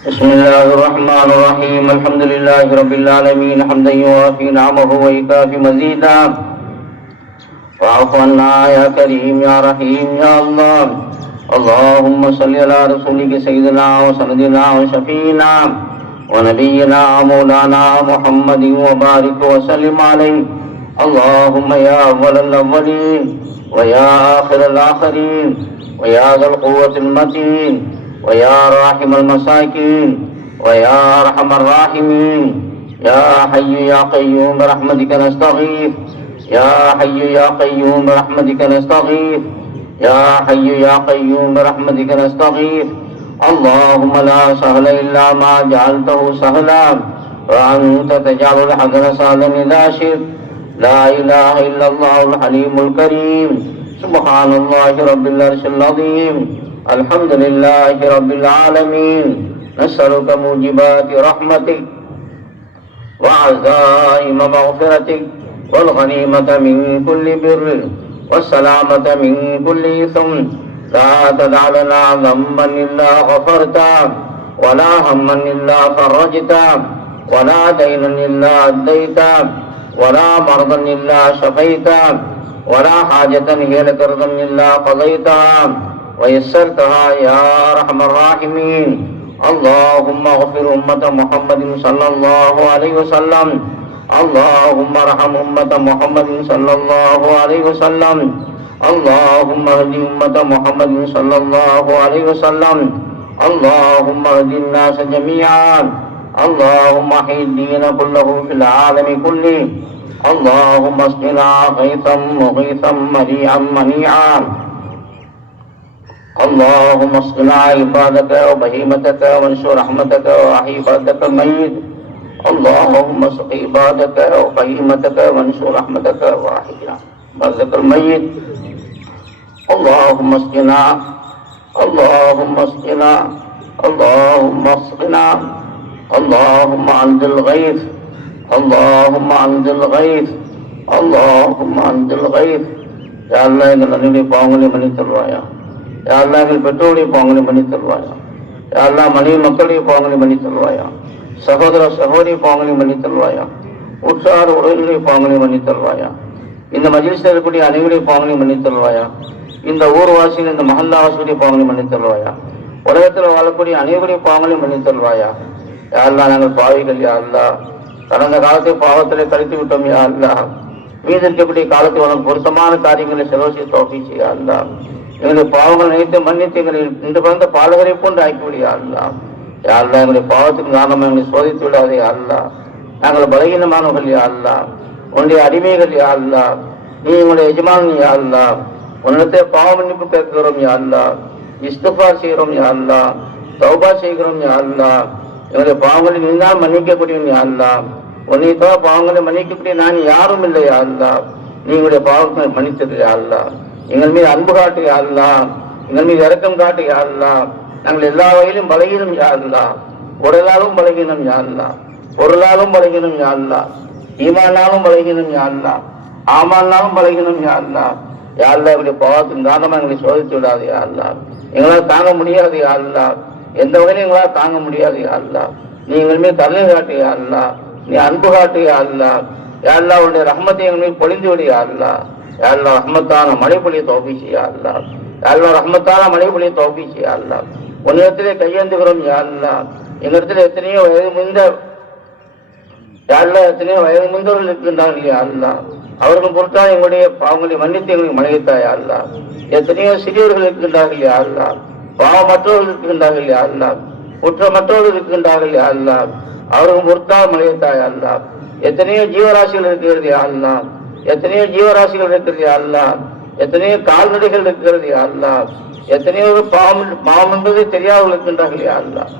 بسم الله الرحمن الرحيم. الحمد لله رب العالمين حمدا يوافي نعمه ويكافي مزيدا. واعف عنا يا كريم يا رحيم يا الله. اللهم صل على رسولك سيدنا وسندنا وشفينا ونبينا مولانا محمد وبارك وسلم عليه. اللهم يا أول الأولين ويا آخر الآخرين ويا ذا القوة المتين ويا راحم المساكين ويا أرحم الراحمين. يا حي يا قيوم برحمتك نستغيث. يا حي يا قيوم برحمتك نستغيث. يا حي يا قيوم برحمتك نستغيث. اللهم لا سهل إلا ما جعلته سهلا وأنت تجعل الحزن سهلا إذا شئت. لا إله إلا الله الحليم الكريم. سبحان الله رب العرش العظيم. الحمد لله رب العالمين. نسألك موجبات رحمتك وعزائم مغفرتك والغنيمة من كل بر والسلامة من كل إثم. لا تدع لنا ذنبا إلا غفرته ولا هما إلا فرجته ولا دينا إلا أديته ولا مرضا إلا شفيته ولا حاجة هي لك رضا إلا قضيتها ويسرتها يا أرحم الراحمين. اللهم اغفر أمة محمد صلى الله عليه وسلم. اللهم ارحم أمة محمد صلى الله عليه وسلم. اللهم اهد أمة محمد صلى الله عليه وسلم. اللهم اهد الناس جميعا. اللهم احيي الدين كله في العالم كله. اللهم اسقنا غيثا مغيثا مريعا منيعا. اللهم اسقنا عبادك وبهيمتك وانشر رحمتك واحيي بلدك الميت. اللهم اسق عبادك وبهيمتك وانشر رحمتك واحيي بلدك الميت. اللهم اسقنا. اللهم اسقنا. اللهم اسقنا. اللهم انزل الغيث. اللهم انزل الغيث. اللهم انزل الغيث. يا الله எங்கள் நன்மை பாவங்களை மன்னித்தருள்வாயா. யா அல்லாஹ் எங்கள் பெற்றோருடைய பாவங்களை மன்னித்தருள்வாயா. யா அல்லாஹ் மனைவி மக்களுடைய பாவங்களை மன்னித்தருள்வாயா. சகோதர சகோதரி பாவங்களை மன்னித்தருள்வாயா. உற்றார் உறவினருடைய பாவங்களை மன்னித்தருள்வாயா. இந்த மஜ்லிஸில் இருக்கக்கூடிய அனைவருடைய பாவங்களை மன்னித்தருள்வாயா. இந்த ஊர்வாசிகள் இந்த மஹல்லாவாசியுடைய பாவங்களை மன்னித்தருள்வாயா. உலகத்தில் வாழக்கூடிய அனைவருடைய பாவங்களை மன்னித்தருள்வாயா. யா அல்லாஹ் நாங்கள் பாவிகள். யா அல்லாஹ் கடந்த காலத்தை பாவத்திலே கழித்து விட்டோம். யா அல்லாஹ் மீது இருக்கக்கூடிய காலத்தை உனக்கு பொருத்தமான காரியங்களை செலவு செய்ய தௌஃபீக் செய்ய. யா அல்லாஹ் எங்களுடைய பாவங்கள் நினைத்து மன்னித்து எங்களை இன்று பிறந்த பாலகரை போன்று ஆக்கிவிடு. யா அல்லாஹ். யா அல்லாஹ் எங்களுடைய பாவத்துக்கு காரணமாக எங்களை சோதித்து விடாதே. யா அல்லாஹ் நாங்கள் பலகீனமானவர்கள். யா அல்லாஹ் உன்னுடைய அடிமைகள். யா அல்லாஹ் நீ எங்களுடைய எஜமான். யா அல்லாஹ் உன்னிடத்தை பாவ மன்னிப்பு கேட்கிறோம். யா அல்லாஹ் இஸ்திக்ஃபார் செய்கிறோம். யா அல்லாஹ் தௌபா செய்கிறோம். யா அல்லாஹ் எங்களுடைய பாவங்களை நீ தான் மன்னிக்கக்கூடியவன். யா அல்லாஹ் உன்னை தவிர பாவங்களை மன்னிக்கக்கூடிய நான் யாரும் இல்லை. யா அல்லாஹ் நீ எங்களுடைய பாவங்களை மன்னித்தது. யா அல்லாஹ் எங்கள் மீது அன்பு காட்டு. யா அல்லாஹ் எங்கள் மீது இரக்கம் காட்டு. யா அல்லாஹ் நாங்கள் எல்லா வகையிலும் பலகீனம். யா அல்லாஹ் உடலாலும் பலகீனம். யா அல்லாஹ் பொருளாலும் பலகீனம். யா அல்லாஹ் ஈமானாலும் பலகீனம். யா அல்லாஹ் ஆமானாலும் பலகீனம். யா அல்லாஹ். யா அல்லாஹ் இப்படி பாவத்தின் காரணமாக எங்களை சோதித்து விடாது. யா அல்லாஹ் எங்களால் தாங்க முடியாது. யா அல்லாஹ் எந்த வகையிலும் எங்களால் தாங்க முடியாது. யா அல்லாஹ் நீ எங்கள் மீது கருணை காட்டு. யா அல்லாஹ் நீ அன்பு காட்டு. யா அல்லாஹ். யா அல்லாஹ் உன்னுடைய ரஹ்மத்தை எங்கள் மீது பொழிந்து விடு. யா அல்லாஹ். யா அல்லாஹ் ரஹ்மத்தான மழை பொழிய தௌஃபீக் செய்ய. யா அல்லாஹ். யா அல்லாஹ் ரஹ்மத்தான மழை பொழிய தௌஃபீக் செய்ய. யா அல்லாஹ் உன்னிடத்திலே கையேந்துகிறோம். யா அல்லாஹ் எங்களிடத்தில் எத்தனையோ வயது முந்த யா அல்லாஹ் எத்தனையோ வயது முந்தவர்கள் இருக்கின்றார்கள். யா அல்லாஹ் அவர்கள் பொறுத்தால் எங்களுடைய பாவங்களை மன்னித்து எங்களுக்கு மன்னித்தாய். யா அல்லாஹ் எத்தனையோ சிறியவர்கள் இருக்கின்றார்கள். யா அல்லாஹ் பாவமற்றவர்கள் இருக்கின்றார்கள். யா அல்லாஹ் குற்றமற்றவர்கள் இருக்கின்றார்கள். யா அல்லாஹ் அவர்கள் பொறுத்தால் மன்னித்தாய். யா அல்லாஹ் எத்தனையோ ஜீவராசிகள் இருக்கிறது. யா அல்லாஹ் எத்தனையோ ஜீவராசிகள் இருக்கிறது. யா அல்லாஹ் எத்தனையோ கால்நடைகள் இருக்கிறது. யா அல்லாஹ் எத்தனையோ பாவம் என்பது தெரியாதவர்கள் இருக்கின்றார்கள். யா அல்லாஹ்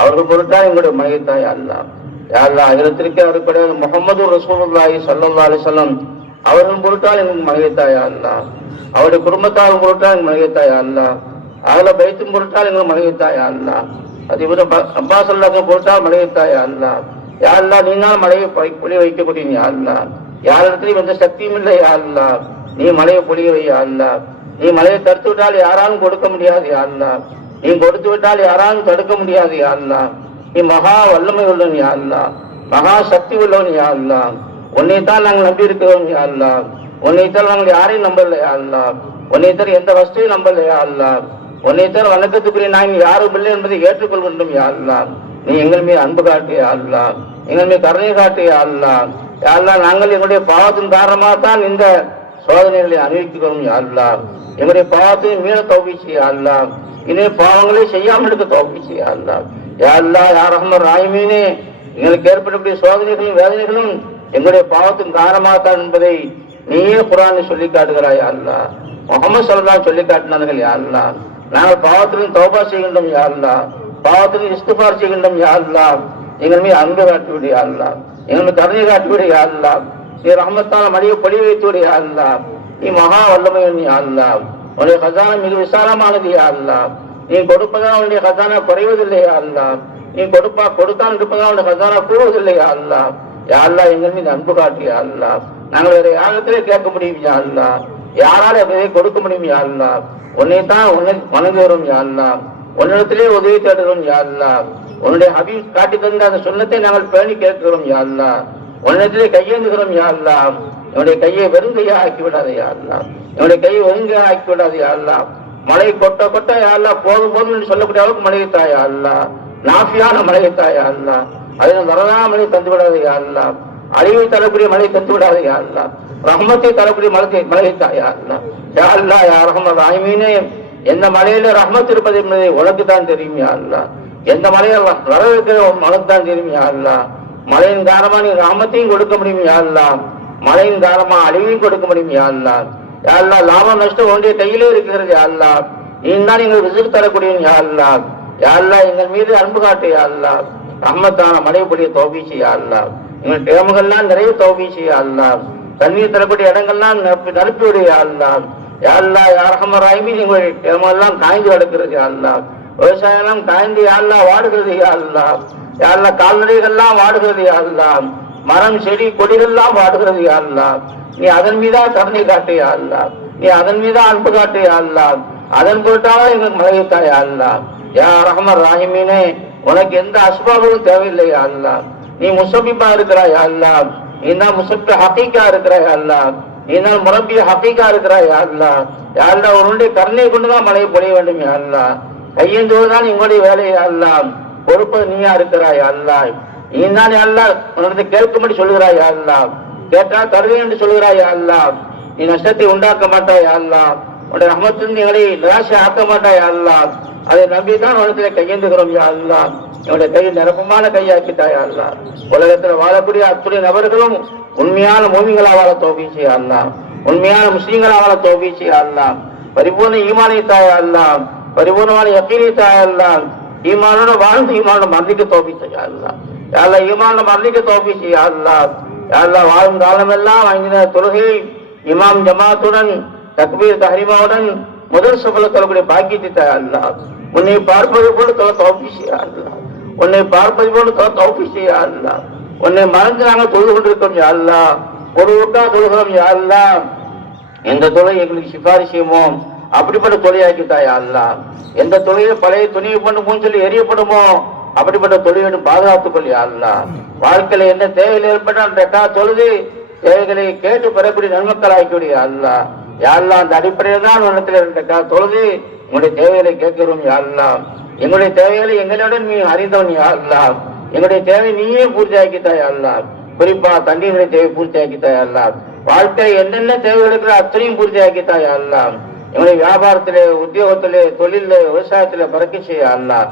அவர்கள் பொருட்டால் எங்களுடைய மன்னித்தாய். யா அல்லாஹ். யா அல்லாஹ் அகிலத்திற்கு அடிப்படையாக முஹம்மது ரசூலுல்லாஹி ஸல்லல்லாஹு அலைஹி வஸல்லம் அவர்கள் பொருட்டால் எங்களுக்கு மன்னித்தாய். யா அல்லாஹ் அவருடைய குடும்பத்தார் பொருட்டால் எங்களுக்கு மன்னித்தாய். யா அல்லாஹ் அகல பைத்தின் பொருட்டால் எங்களுக்கு மன்னித்தாய். யா அல்லாஹ் அதேபோல அப்பாஸ் அல்லாஹ் பொருட்டால் மன்னித்தாய். யா அல்லாஹ். யா அல்லாஹ் நீ தான் மழையை பொழிய வைக்கக்கூடிய. யா அல்லாஹ் யாரிடத்திலும் எந்த சக்தியும் இல்லை. யா அல்லாஹ் நீ மழையை பொழிய வை. யா அல்லாஹ் நீ மழையை தடுத்து விட்டால் யாராலும் கொடுக்க முடியாது. யா அல்லாஹ் நீ கொடுத்து விட்டால் யாராலும் தடுக்க முடியாது. யா அல்லாஹ் நீ மகா வல்லமை உள்ளவன் யா அல்லாஹ், மகா சக்தி உள்ளவன் யா அல்லாஹ். உன்னைத்தான் நாங்கள் நம்பி இருக்கிறோம் யா அல்லாஹ். உன்னைத்தான் நாங்கள் யாரையும் நம்பல யா அல்லாஹ். உன்னைத்தான் எந்த வஸ்துவையும் நம்பல யா அல்லாஹ். உன்னைத்தான் வணக்கத்துக்குரிய நாங்கள் யாரும் இல்லை என்பதை ஏற்றுக்கொள்ள வேண்டும் யா அல்லாஹ். நீ எங்கள் மீது அன்பு காட்டு யா அல்லாஹ், எங்கள் மீது கருணை காட்டு யா அல்லாஹ். யா அல்லாஹ், நாங்கள் எங்களுடைய பாவத்தின் காரணமாக தான் இந்த சோதனைகளை அனுபவிக்கிறோம் யா அல்லாஹ். எங்களுடைய பாவத்தை மீள தௌபீக் செய்ய யா அல்லாஹ். இனி பாவங்களை செய்யாமல் இருக்க தௌபீக் செய்ய யா அல்லாஹ். யா அல்லாஹ் யா ரஹ்மான் ரஹீமே, எங்களுக்கு ஏற்படக்கூடிய சோதனைகளும் வேதனைகளும் எங்களுடைய பாவத்தின் காரணமாகத்தான் என்பதை நீயே குர்ஆனில் சொல்லி காட்டுகிறாய் யா அல்லாஹ். முஹம்மது ஸல்லல்லாஹு சொல்லி காட்டினார்கள் யா அல்லாஹ். நாங்கள் பாவத்திலும் தௌபா செய்கின்றோம் யா அல்லாஹ், பாவத்திலும் இஸ்திக்பார் செய்கின்றோம் யா அல்லாஹ். எங்கள் மீது அன்பு காட்டி விடு யா அல்லாஹ், எங்கள் மீது கருணை காட்டி விடு யா அல்லாஹ். நீ ரஹ்மத்தால் மடியை பொழி வைத்து விடு யா அல்லாஹ். நீ மகா வல்லமையன் யா அல்லாஹ். உன்னுடைய கஜானா மிக விசாலமானது யா அல்லாஹ். நீ கொடுப்பதால் உன்னுடைய கஜானா குறைவதில்லை யா அல்லாஹ். நீ கொடுத்தான் இருப்பதால் உன்னுடைய கஜானா கூறுவதில்லை யா அல்லாஹ். யா அல்லாஹ், எங்கள் மீது அன்பு காட்டு யா அல்லாஹ். நாங்கள் வேற யாரிடத்திலே கேட்க முடியும் யா அல்லாஹ், யாரால எதை கொடுக்க முடியும் யா அல்லாஹ். உன்னைத்தான் வணங்குகிறோம் யா அல்லாஹ், உன்னிடத்திலே உதவி தேடுகிறோம் யா அல்லாஹ். உன்னுடைய ஹபீப் காட்டி தந்த அந்த சுன்னத்தை நாங்கள் பேணி கேட்கிறோம் யா அல்லாஹ். உன்னிடத்திலே கையேந்துகிறோம் யா அல்லாஹ். என்னுடைய கையை வெறுங்கையா ஆக்கி விடாது யா அல்லாஹ், என்னுடைய கையை வெறுங்கையா ஆக்கி விடாது யா அல்லாஹ். மழை கொட்ட கொட்ட யா அல்லாஹ் போதும் போதும் என்று சொல்லக்கூடிய அளவுக்கு மழையத்தா யா அல்லாஹ். நாஃபியான மழையத்தா யா அல்லாஹ். அதில் வரலான மழை தந்து விடாது யா அல்லாஹ். அழிவை தரக்கூடிய மழை தந்து விடாது யா அல்லாஹ். ரஹ்மத்தை தரக்கூடிய மழையத்தா யா அல்லாஹ். யா அல்லாஹ் யா ரஹ்மான் ரஹீமே, எந்த மலையில ரஹ்மத் இருப்பது என்பதை உனக்கு தான் தெரியும் யா அல்லாஹ். எந்த மலையில் வர இருக்கிற உனக்கு தான் தெரியும் யா அல்லாஹ். மழையின் காரணமா நீ ரஹ்மத்தையும் கொடுக்க முடியும் யா அல்லாஹ், மழையின் காரணமா அழிவையும் கொடுக்க முடியும் யா அல்லாஹ். யா அல்லாஹ், லாபம் நஷ்டம் உன்னுடைய கையிலே இருக்கிறது யா அல்லாஹ். நீ தான் எங்கள் ரிஸ்க் தரக்கூடிய யா அல்லாஹ். யா அல்லாஹ், எங்கள் மீது அன்பு காட்டு யா அல்லாஹ். ரஹ்மத்தான மழைப்படிய தௌபீக் செய்ய யா அல்லாஹ். எங்கள் டேமுகள்லாம் நிறைய தௌபீக் செய்ய யா அல்லாஹ். தண்ணீர் தரக்கூடிய இடங்கள்லாம் நிரப்பி விடு யா அல்லாஹ். யா அல்லாஹ் யா ரஹ்மான் ரஹீம், எங்களுடைய டேமெல்லாம் காய்ந்து கிடக்கிறது யா அல்லாஹ். விவசாயம் எல்லாம் காய்ந்து யா அல்லாஹ் வாடுகிறது யா அல்லாஹ். யா அல்லாஹ், கால்நடைகள்லாம் வாடுகிறது யா அல்லாஹ். மரம் செடி கொடிகள்லாம் வாடுகிறது யா அல்லாஹ். நீ அதன் மீதா கருணை காட்டு யா அல்லாஹ். நீ அதன் மீதா அன்பு காட்டு யா அல்லாஹ். அதன் பொருட்டாக எங்களுக்கு மழையத்தா யா அல்லாஹ். யா ரஹ்மான் ரஹீமே, உனக்கு எந்த அஸ்பாபும் தேவையில்லை யா அல்லாஹ். நீ முசப்பிப்பா இருக்கிறாய் யா அல்லாஹ். நீ தான் முசப்பி ஹக்கீக்கா இருக்கிறாய் யா அல்லாஹ். நீ தான் முரப்பி ஹக்கீக்கா இருக்கிறாய் யா அல்லாஹ். யா அல்லாஹ், உன்னுடைய கருணை கொண்டுதான் மழையை பொழிய வேண்டும் யா அல்லாஹ். கையேந்துவதுதான் எங்களுடைய வேலை யா அல்லாஹ். பொறுப்பு நீயா இருக்கிறாய் யா அல்லாஹ். நீ தான் யா அல்லாஹ் உன்னிடத்தை கேட்கும்படி சொல்கிறாய் யா அல்லாஹ். கேட்டால் தருவேன் என்று சொல்கிறாய் யா அல்லாஹ். நீ நஷ்டத்தை உண்டாக்க மாட்டாய் யா அல்லாஹ். உன்னுடைய ரஹ்மத்திலிருந்து எங்களை நிராசை ஆக்க மாட்டாய் யா அல்லாஹ். அதை நம்பிதான் உலகத்திலே கையேந்துகிறோம் யா அல்லாஹ். என்னுடைய கையில் நிரப்பமான கையாக்கிட்டாய் யா அல்லாஹ். உலகத்தில் வாழக்கூடிய அத்துணை நபர்களும் உண்மையான மூமிங்களா வாழ தௌபீக் செய்ய அல்லாஹ். உண்மையான முஸ்லீம்களா வாழ தௌபீக் செய்ய அல்லாஹ். பரிபூர்ண ஈமானை தாயா அல்லாஹ். பரிபூர்ணமான யக்கீனை தாயா அல்லாஹ். ஈமானோட வாழ்ந்து ஈமானோட மரணிக்க தௌபீக் செய்ய அல்லாஹ். யா அல்லாஹ், ஈமானோட மரணிக்க தௌபீக் செய்ய அல்லாஹ். யா அல்லாஹ், வாழும் காலமெல்லாம் ஐந்து தொழுகை இமாம் ஜமாத்துடன் தக்பீர் தஹ்ரீமாவுடன் முதல் சபல தொழக்கூடிய பாக்கியத்தை தாயா அல்லாஹ். உன்னை பார்ப்பது போல தொலை தௌபீக் செய்ய அல்லாஹ். உன்னை பார்ப்பது போல தொலை தௌபீக் செய்ய அல்லாஹ். உன்னை மறந்து நாங்கள் தொழுது கொண்டிருக்கோம் யா அல்லாஹ். ஒரு ஊட்டா தொழுகிறோம் யா அல்லாஹ். எந்த தொலை எங்களுக்கு சிபாரிசு செய்யுமோ அப்படிப்பட்ட தொழிலாக்கிட்டா யா அல்லாஹ். எந்த தொழில பழைய துணியை பண்ணு மூஞ்சொல்லி எரியப்படுமோ அப்படிப்பட்ட தொழிலோடு பாதுகாத்துக்கொள் யா அல்லாஹ். வாழ்க்கையில என்ன தேவைகள் ஏற்பட்டா தொழுது தேவைகளை கேட்டு பெறக்கூடிய நன்மக்கள் ஆக்கிவிடு யா அல்லாஹ். யா அல்லாஹ், அந்த அடிப்படையில் தான் உன்னத்தில் தொழுது உங்களுடைய தேவைகளை கேட்கிறோம் யா அல்லாஹ். எங்களுடைய தேவைகளை எங்களுடன் நீ அறிந்தவன் யா அல்லாஹ். எங்களுடைய தேவை நீயே பூர்த்தி ஆக்கித்தாய் அல்லாஹ். குறிப்பா தண்ணீருடைய தேவை பூர்த்தி ஆக்கித்தாய் அல்லாஹ். வாழ்க்கையில என்னென்ன தேவைகள் இருக்கிற அத்தனையும் பூர்த்தி ஆக்கித்தாய் அல்லாஹ். எங்களுடைய வியாபாரத்திலே, உத்தியோகத்திலே, தொழில, விவசாயத்தில பறக்க செய்ய அல்லாஹ்.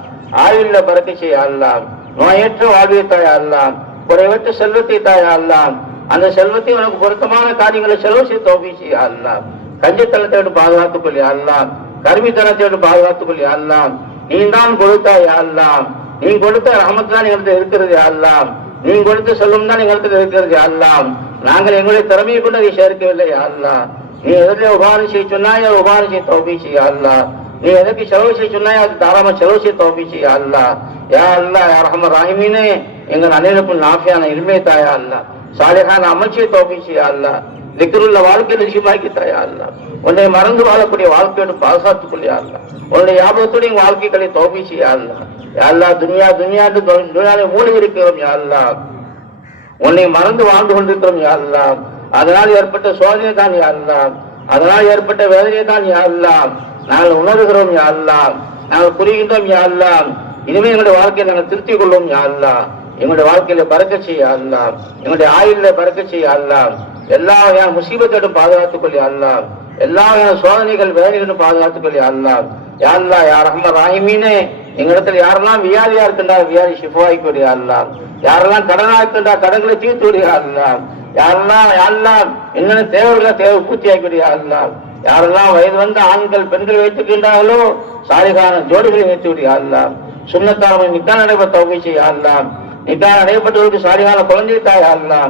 ஆயுள்ல பறக்க செய்ய அல்லாஹ். நோயற்ற வாழ்வை தாயா அல்லாஹ். குறைவற்ற செல்வத்தை தாயா அல்லாஹ். அந்த செல்வத்தை உனக்கு பொருத்தமான காரியங்களை செலவு செய்ய தௌபீக் செய்ய அல்லாஹ். கஞ்சத்தனத்தோடு பாதுகாத்துக் கொள் யா அல்லாஹ். கருமித்தனத்தோடு பாதுகாத்துக் கொள் யா அல்லாஹ். நீ தான் கொடுத்தாய் யா அல்லாஹ். நீ கொடுத்த ரஹமத் தான் எங்களுக்கு இருக்கிறது யா அல்லாஹ். நீ கொடுத்த செல்வம் தான் எங்களுக்கு இருக்கிறது யா அல்லாஹ். நாங்கள் எங்களுடைய திறமையை கொண்டு அதை சேர்க்கவில்லை யா அல்லாஹ். நீ எதற்கு உபகாரம் செய்ய சொன்னாய் உபகாரம் செய்ய தௌபீக் செய்ய அல்லாஹ். நீ எதற்கு செலவு செய்ய சொன்னாய் அது தாராளமா செலவு செய்ய தௌபீக் செய்ய அல்லாஹ். யா அல்லாஹ் யா ரஹ்மான் ரஹீமே, எங்கள் அனைவருக்கும் நாஃபியான இல்மை தாயா அல்லாஹ். சாலிஹான அமைச்சியை தௌபீக் செய்ய அல்லாஹ். திக்ருள்ள வாழ்க்கையை நிச்சயமாக்கி தாயா அல்லாஹ். உன்னை மறந்து வாழக்கூடிய வாழ்க்கையோடு பாதுகாத்துக் கொள்ளியா அல்லாஹ். உன்னுடைய ஞாபகத்தோடு வாழ்க்கைகளை தௌபீக் செய்ய அல்லாஹ். யாழ்லா துனியாண்டு துனியாவை மூழ்கி இருக்கிறோம் யாழ்லா, உன்னை மறந்து வாழ்ந்து கொண்டிருக்கிறோம் யாழ்லா. அதனால் ஏற்பட்ட சோதனை தான் யாழ்லா, அதனால் ஏற்பட்ட வேதனை தான் யாழ்லா நாங்கள் உணர்கிறோம் யாழ்லா, நாங்கள் புரிகின்றோம் யாழ்லா. இனிமே எங்களுடைய வாழ்க்கையை நாங்கள் திருத்திக் கொள்வோம் யாழ்லா. எங்களுடைய வாழ்க்கையில பறக்க செய்ய அல்லா, எங்களுடைய ஆயுள்ல பறக்க செய்ய அல்லா. எல்லா வகையான முசீபத்தோடும் பாதுகாத்துக் கொள்ளி அல்லா, எல்லா வகையான சோதனைகள் வேதனைகளும் பாதுகாத்துக் கொள்ளி அல்லா. யாழ்லா யார் ரஹ்மான் ரஹீமீனே, எங்களிடத்துல யாரெல்லாம் வியாதியா இருக்கின்றா வியாதி ஷிஃபாய்க்கு விடிய அல்லா, யாரெல்லாம் கடனா இருக்கின்றா கடன்களை தீர்த்து விடிய அல்லா, யாரெல்லாம் யாரெல்லாம் என்னென்ன தேவைகளை தேவை பூர்த்தியாக்கி விடிய அல்லா, யாரெல்லாம் வயது வந்த ஆண்கள் பெண்கள் வைத்துக்கின்றார்களோ சாலிகான ஜோடிகளை வைத்து விடிய அல்லா. சுண்ணத்தான நிக்கா நடைபெற்ற தௌபீக் செய்ய அல்லா, நிக்கா நடைபெற்றவருக்கு சாலிகான குழந்தை தாயா அல்லா.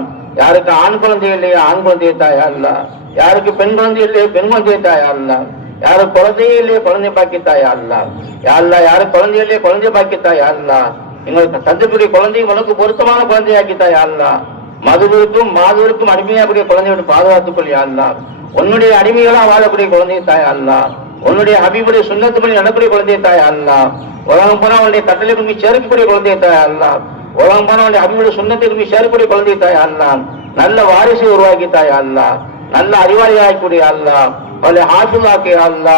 யாருக்கு ஆண் குழந்தை இல்லையா ஆண் குழந்தையை தாயா அல்லா, யாருக்கு பெண் குழந்தை இல்லையோ பெண் குழந்தையை தாயா அல்லா, யாருக்கு குழந்தையே இல்லையே குழந்தை பாக்கித்தாயா அல்லா. யாருலா யாருக்கு குழந்தை இல்லையே குழந்தை பாக்கித்தாயா அல்லா. எங்களுக்கு தந்தைக்குரிய குழந்தையும் உனக்கு பொருத்தமான குழந்தையாக்கித்தாயா அல்லா. மதுவிற்கும் மாதுவிற்கும் அடிமையாக்கூடிய குழந்தையோடு பாதுகாத்துக் கொள்ளியா அல்லா. உன்னுடைய அடிமைகளா வாழக்கூடிய குழந்தையை தாயா அல்லா, உன்னுடைய ஹபீபுடைய சுண்ணத்துப்படி நடக்கூடிய குழந்தையை தாயா அல்லா. உலகம் போனா உன்னுடைய கட்டளை கும்பி சேர்க்கக்கூடிய குழந்தையை தாயா அல்லா. உலகம் போனா உன்னுடைய ஹபீபுடைய சுண்ணத்தை கும்பி சேர்க்கக்கூடிய குழந்தையை தாயா அல்லா. நல்ல வாரிசை உருவாக்கி தாயா அல்லா, நல்ல அறிவாளியாக்கக்கூடிய அல்லா, அவளை ஹாஃபிலாக்கி அல்லா,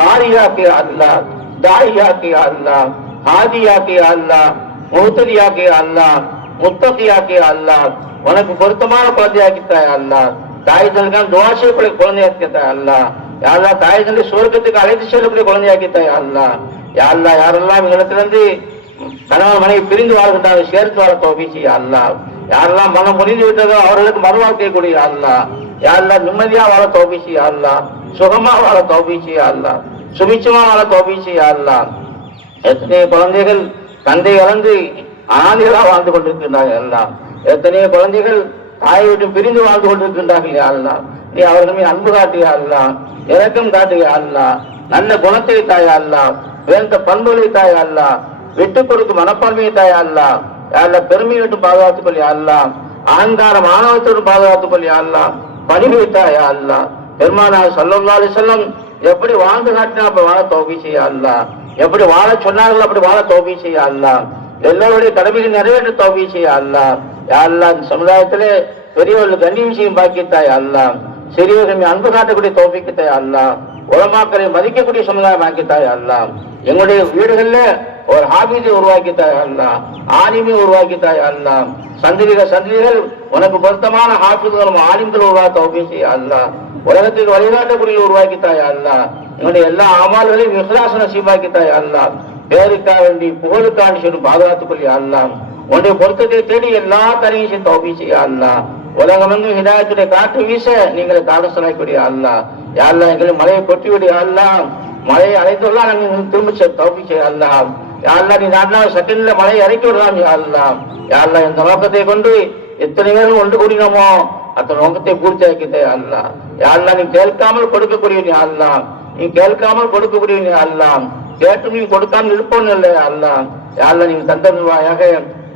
காரியாக்கி அல்லா, தாயியாக்கி அல்லா, ஹாதியாக்கி அல்லா, முஹ்ததியாக்கி அல்லா, முத்தகியாக்கி அல்லா. உனக்கு பொருத்தமான குழந்தையாக்கித்தாய் அல்லா. தாய் தந்தைக்கான துஆ செய்யக்கூடிய குழந்தையாக்கித்தாய் அல்லா. யாரெல்லாம் தாய் தந்தை சுவர்க்கத்துக்கு அழைத்து செல்லக்கூடிய குழந்தையாக்கித்தாய் அல்லா. யாரெல்லாம் யாரெல்லாம் எங்களிடத்திலிருந்து கணவன் மனைவி பிரிந்து வாழ்கின்றாங்க சேர்த்து வாழ தௌபீக் செய்ய அல்லா. யாரெல்லாம் மனம் புரிந்து விட்டதோ அவர்களுக்கு மறுவாழ்க்கை கூடிய அல்லா. யாரெல்லாம் நிம்மதியா வாழ தௌபீக் செய்ய அல்லா, சுகமா வாழ தௌபீக் செய்ய அல்லா, சுபிச்சமா வாழ தௌபீக் செய்ய அல்லா. எத்தனை குழந்தைகள் தந்தை இழந்து அனாதைகளா வாழ்ந்து கொண்டிருக்கின்றார்கள் அல்லா. எத்தனையோ குழந்தைகள் தாயை விட்டு பிரிந்து வாழ்ந்து கொண்டிருக்கின்றார்கள் அல்லா. நீ அவர்கள் மீது அன்பு காட்டியா அல்லா, இரக்கம் காட்டியா அல்லா, நல்ல குணத்தை தாயா அல்லா, வேந்த பண்புகளை தாயா அல்லா, விட்டு கொடுக்கும் மனப்பான்மையை தாயா அல்லா. யாரெல்லாம் பெருமையை விட்டு பாதுகாத்துக் கொள்ளியா அல்லா, ஆங்காரம் ஆணவத்தோடு பாதுகாத்துக் கொள்ளியா அல்லா, பணிவு தாயா அல்லா. பெருமானார் ஸல்லல்லாஹு அலைஹி வஸல்லம் எப்படி வாழ்ந்து காட்டினா அப்ப வாழ தௌபீக் செய்ய அல்லா, எப்படி வாழ சொன்னார்கள் அப்படி வாழ தௌபீக் செய்ய அல்லா. எல்லோருடைய கடமைகளை நிறைவேற்ற தௌபீக் செய்ய அல்லா. யாரெல்லாம் இந்த சமுதாயத்திலே பெரியவர்கள் கண்ணியம் செய்யும் பாக்கியத்தாய் அல்லா, சிறியவர்கள் அன்பு காட்டக்கூடிய தௌபீக்கத்தாய் அல்லா, உலமாக்களை மதிக்கக்கூடிய சமுதாயம் ஆக்கித்தாய் அல்லா. எங்களுடைய வீடுகள்ல ஒரு ஹாபீஸை உருவாக்கித்தாய் அல்லா, ஆலிமை உருவாக்கித்தாய் அல்லா. சந்ததிகள் உனக்கு பொருத்தமான ஹாஃபிஸ்களும் ஆலிம்கள் உருவாக்க தௌபீக் செய்ய அல்லா. உலகத்துக்கு வழிகாட்டக்கூடிய உருவாக்கித்தாய் அல்லா. எங்களுடைய எல்லா அமல்களையும் இஹ்லாஸ் நசீபாக்கித்தாய் அல்லா. பேருக்காக வேண்டி புகழுக்காண்டி சொல்லி பாதுகாத்துக் கொள்ளியா அல்லா. உன்னுடைய பொருத்தத்தை தேடி எல்லா தரையும் செய்ய தௌபீக் செய்ய அல்லா. உலகமெங்கும் ஹிதாயத்துடைய காற்று வீச நீங்களை காடசலாக்கூடிய அல்லா. யாரெல்லாம் எங்களை மழையை கொட்டி விடிய அல்லா, மழையை அழைத்துள்ளா நாங்கள் திரும்ப தௌபீக் செய்ய அல்லா. யாரெல்லாம் நீ நாட்டினால் செகண்ட்ல மழையை இறக்கி விடலாம் அல்லா. யாரெல்லாம் இந்த நோக்கத்தை கொண்டு எத்தனை பேரும் ஒன்று கூடினோமோ அத்தனை நோக்கத்தை பூர்த்தி ஆக்கிட்டே அல்லா. யாரெல்லாம் நீ கேட்காமல் கொடுக்கக்கூடிய நீ அல்லா, நீ கேட்காமல் கொடுக்கக்கூடிய நீ அல்லா, கேட்டு நீ கொடுக்காமல் இருப்போம் இல்லை அல்லா. யாரெல்லாம் நீங்க தந்தருவாயாக,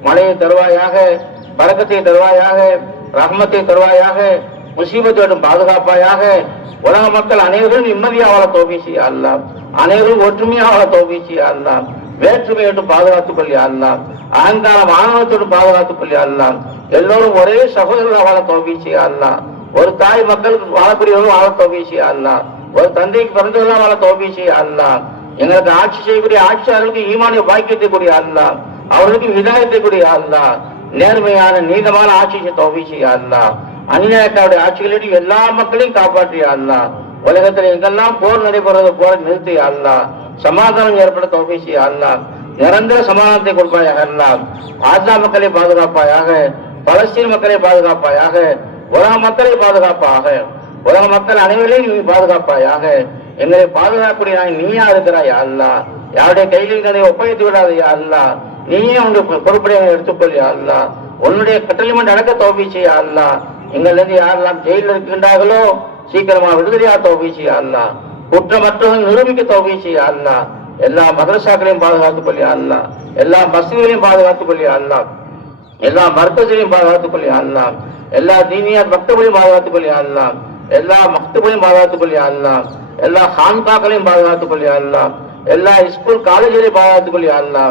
மழையை தருவாயாக, பரக்கத்தை தருவாயாக, ரஹ்மத்தை தருவாயாக, முசீபத்தோடும் பாதுகாப்பாயாக. உலக மக்கள் அனைவரும் நிம்மதியா வாழ தௌபீக் செய்ய அல்லா, அனைவரும் ஒற்றுமையா வாழ தௌபீக் செய்ய அல்லா. வேற்றுமையோடு பாதுகாத்துக் கொள்ளியா அல்லா, அகங்காரம் ஆணவத்தோடு பாதுகாத்துக் கொள்ளியா அல்லா. எல்லோரும் ஒரே சகோதரர்களாக வாழ தௌபீக் செய்ய அல்லா. ஒரு தாய் மக்களுக்கு வாழக்கூடியவர்கள் வாழ தௌபீக் செய்ய அல்லா. ஒரு தந்தைக்கு பிறந்தவர்களாக வாழ தௌபீக் செய்ய அல்லா. எங்களுக்கு ஆட்சி செய்யக்கூடிய ஆட்சியாளர்களுக்கு ஈமானிய பாக்கியத்தை கூடிய அல்லா, அவர்களுக்கு ஹிதாயத்தை கூடிய அல்லா. நேர்மையான நீதமான ஆட்சி செய்ய தௌபீக் செய்ய அல்லா. அநியாயக்காருடைய ஆட்சிகளில் எல்லா மக்களையும் காப்பாற்றிய அல்லா. உலகத்தில் எங்கெல்லாம் போர் நடைபெறுவது போரை நிறுத்திய அல்லா. சமாதானம் ஏற்பட தௌபீக் செய்ய அல்லா. நிரந்தர சமாதானத்தை கொடுப்பாயாக அல்லா. ஆசா மக்களை பாதுகாப்பாயாக, பலஸ்தீன் மக்களை பாதுகாப்பாயாக, உலக மக்களை பாதுகாப்பாக. உலக மக்கள் அனைவரையும் நீ பாதுகாப்பாயாக. எங்களை பாதுகாக்கூடிய நீயா இருக்கிறாய் அல்லா. யாருடைய கையில் எங்களை ஒப்படைத்து விடாதையா அல்லா. நீயே உன்னுடைய பொறுப்படைய எடுத்துக்கொள்ளியா அல்லா. உன்னுடைய கட்டளைமன் நடக்க தௌபீக் செய்ய அல்லா. எங்களிருந்து யாரெல்லாம் ஜெயிலில் இருக்கின்றார்களோ சீக்கிரமா விடுதலையா தௌபீக் செய்ய அல்லா. குற்றமற்றவர்கள் நிரூபிக்க தௌபீக் செய்ய அல்லா. எல்லா மதரசாக்களையும் பாதுகாத்துக் கொள்ளியா அல்லா. எல்லா மஸ்ஜிதுகளையும் பாதுகாத்துக் கொள்ளியா அல்லா. எல்லா மர்கஸையும் பாதுகாத்துக் கொள்ளியா அல்லா. எல்லா தீனியார் மக்தபையும் பாதுகாத்துக் கொள்ளியா அல்லா. எல்லா மக்தபையும் பாதுகாத்துக் கொள்ளியா அல்லா. எல்லா ஹான்காக்களையும் பாதுகாத்துக் கொள்ளியா அல்லா. எல்லா ஸ்கூல் காலேஜ்களையும் பாதுகாத்துக் கொள்ளியா அல்லா.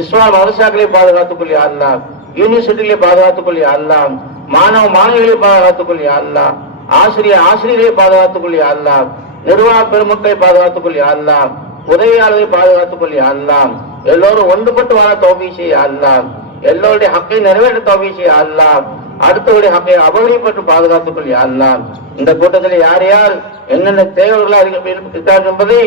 இஸ்லாம் மதரசாக்களை பாதுகாத்துக்கொள் யா அல்லாஹ், யூனிவர்சிட்டிகளை பாதுகாத்துக்கொள் யா அல்லாஹ், மாணவ மாணவிகளை பாதுகாத்துக்கொள் யா அல்லாஹ், ஆசிரியர்களை பாதுகாத்துக்கொள் யா அல்லாஹ், நிர்வாக பெருமக்களை பாதுகாத்துக்கொள் யா அல்லாஹ், உதவியாளர்களை பாதுகாத்துக்கொள் யா அல்லாஹ், எல்லோரும் ஒன்றுபட்டு வாழ தௌஃபீக் செய் யா அல்லாஹ், எல்லோருடைய ஹக்கை நிறைவேற்ற தௌஃபீக் செய் யா அல்லாஹ், அடுத்தவருடைய ஹக்கை அபகரிப்பட்டு பாதுகாத்துக்கொள் யா அல்லாஹ். இந்த கூட்டத்தில் யார் யார் என்னென்ன தேவைகளாக இருக்கிறார்கள் என்பதை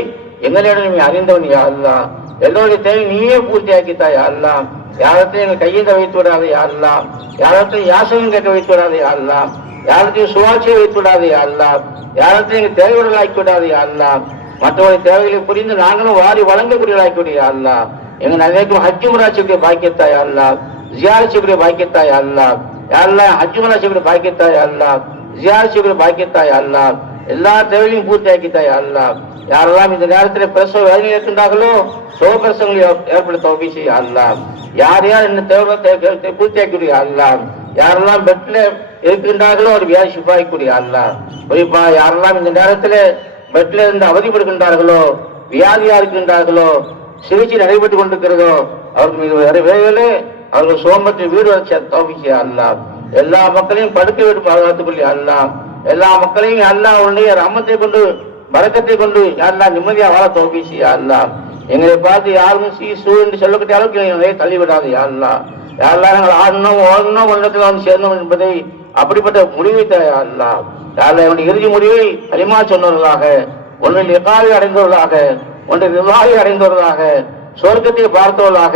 எங்களிடம் நீ அறிந்தவன் யா அல்லாஹ். எல்லோருடைய தேவை நீயே பூர்த்தியாக்கித்தா யா அல்லாஹ். யாரத்தையும் எங்கள் கையை வைத்து விடாதே யா அல்லாஹ், யாரத்தையும் யாசகம் கேட்க வைத்து விடாதே யா அல்லாஹ், யாரத்தையும் சுவாட்சியை வைத்து விடாதே யா அல்லாஹ், யாரத்தையும் எங்கள் தேவைகள் ஆக்கி விடாதே யா அல்லாஹ். மற்றவருடைய தேவைகளை புரிந்து நாங்களும் வாரி வழங்கக்கூடியவர்களாக்கி விடு யா அல்லாஹ். எங்கள் நிறைய ஹஜ் உம்ரா செய்யக்கூடிய பாக்கியத்தா யா அல்லாஹ், ஜியாரத் செய்யக்கூடிய பாக்கியத்தா யா அல்லாஹ். யா அல்லாஹ் ஹஜ் உம்ரா செய்யக்கூடிய பாக்கியத்தா யா அல்லாஹ், ஜியாரத் செய்யக்கூடிய பாக்கியத்தா யா அல்லாஹ். எல்லா தேவையும் பூர்த்தியாக்கித்தா யா அல்லாஹ். யாரெல்லாம் இந்த நேரத்தில் பிரசவ வேதனை இருக்கின்றார்களோ சுகப்பிரசவங்களை ஏற்படுத்த தௌஃபீக் செய் யா அல்லாஹ். யார் யார் என்ன தேவை பூர்த்தியாக்கக்கூடிய அல்லாஹ். யாரெல்லாம் பெட்ல இருக்கின்றார்களோ ஒரு வியாதி சிபாய்க்கூடிய அல்லாஹ். குறிப்பா யாரெல்லாம் இந்த நேரத்தில் பெட்ல இருந்து அவதிப்படுகின்றார்களோ, வியாதியா இருக்கின்றார்களோ, சிகிச்சை நடைபெற்றுக் கொண்டிருக்கிறதோ அவருக்கு மீது விரைவிலே அவர்கள் சோம்பற்றி வீடு வச்ச தௌஃபீக் செய் யா அல்லாஹ். எல்லா மக்களையும் படுக்கை விட்டு பாதுகாத்துக் கொள் யா அல்லாஹ். எல்லா மக்களையும் அல்லாஹ் உன்னுடைய ரஹ்மத்தை கொண்டு பரக்கத்தை கொண்டு யாரெல்லாம் நிம்மதியாக வாழ தௌஃபீக் செய் யா அல்லாஹ். எங்களை பார்த்து யாரும் சூ என்று சொல்லக்கூடிய அளவுக்கு எங்களை தள்ளிவிடாது யா அல்லாஹ். யாரெல்லாம் நாங்கள் ஆடணும் ஓடணும் ஒன்றத்தில் வந்து சேர்ந்தோம் என்பதை அப்படிப்பட்ட முடிவை தர யா அல்லாஹ். யாரெல்லாம் என்னுடைய இறுதி முடிவை களிமா சொன்னவர்களாக, ஒன்றில் இகாவை அடைந்தவர்களாக, ஒன்றில் நிர்வாகி அடைந்தவர்களாக, சொர்க்கத்தை பார்த்தவர்களாக,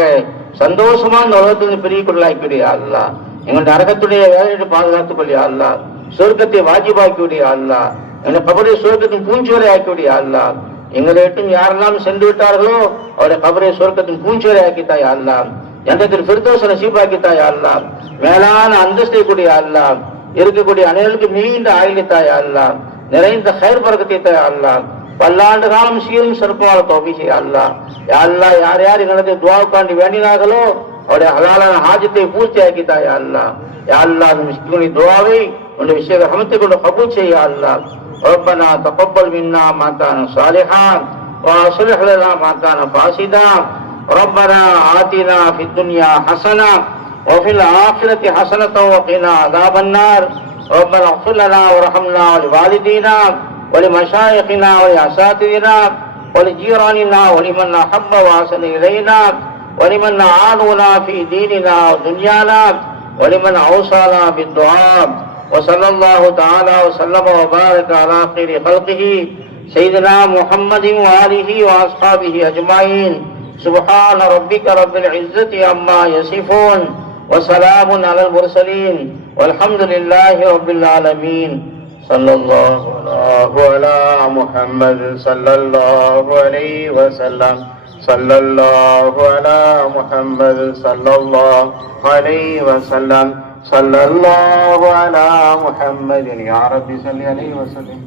சந்தோஷமான உலகத்திலிருந்து பெரிய கொள்ளாக்கி யா அல்லாஹ். எங்களுடைய நரகத்துடைய வேலையை பாதுகாத்துக் கொள் யா அல்லாஹ். சொர்க்கத்தை வாஜிபாக்கி விடு யா அல்லாஹ். எங்கள் கபரை சொர்க்கத்தின் பூஞ்சுவரை ஆக்கிவிடு யா அல்லாஹ். எங்களை விட்டும் யாரெல்லாம் சென்று விட்டார்களோ அவருடைய கபரை சொர்க்கத்தின் பூஞ்சுவரை ஆக்கித்தா யா அல்லாஹ். ஜன்னத்தில் ஃபிர்தௌஸ் நசீபாக்கித்தா யா அல்லாஹ். மேலான அந்தஸ்தை கூடிய யா அல்லாஹ். இருக்கக்கூடிய அனைவருக்கு நீண்ட ஆயுளித்தா யா அல்லாஹ். நிறைந்த ஹைர் பரக்கத்தை தா யா அல்லாஹ். பல்லாண்டு காலம் சீரும் சிறப்பான தௌஃபீக் செய் யா அல்லாஹ். யா அல்லாஹ் யார் யார் எங்களது துஆவுக்காண்டி வேண்டினார்களோ அவருடைய ஹலாலான ஹாஜத்தை பூர்த்தி ஆக்கித்தா யா அல்லாஹ். யா அல்லாஹ் அந்த மிஸ்கினுடைய துஆவை உன்னுடைய விஷய ரஹமத்தை கொண்டு கபூல் செய் யா அல்லாஹ். ربنا تقبل منا ما كان صالحا واصلح لنا ما كان فاسدا. ربنا آتنا في الدنيا حسنة وفي الآخرة حسنة وقنا عذاب النار. ربنا اغفر لنا وارحمنا ولوالدينا ولمشايخنا ولأساتذتنا ولجيراننا ولمن أحب وأحسن إلينا ولمن أعانونا في ديننا ودنيانا ولمن أوصانا بالدعاء. وصلى الله تعالى وسلم وبارك على خير خلقه سيدنا محمد وآله وأصحابه أجمعين. سبحان ربك رب العزة عما يصفون وسلام على المرسلين والحمد لله رب العالمين. صلى الله على محمد صلى الله عليه وسلم. صلى الله على محمد صلى الله عليه وسلم. صلى الله على محمد يا رب صل عليه وسلم.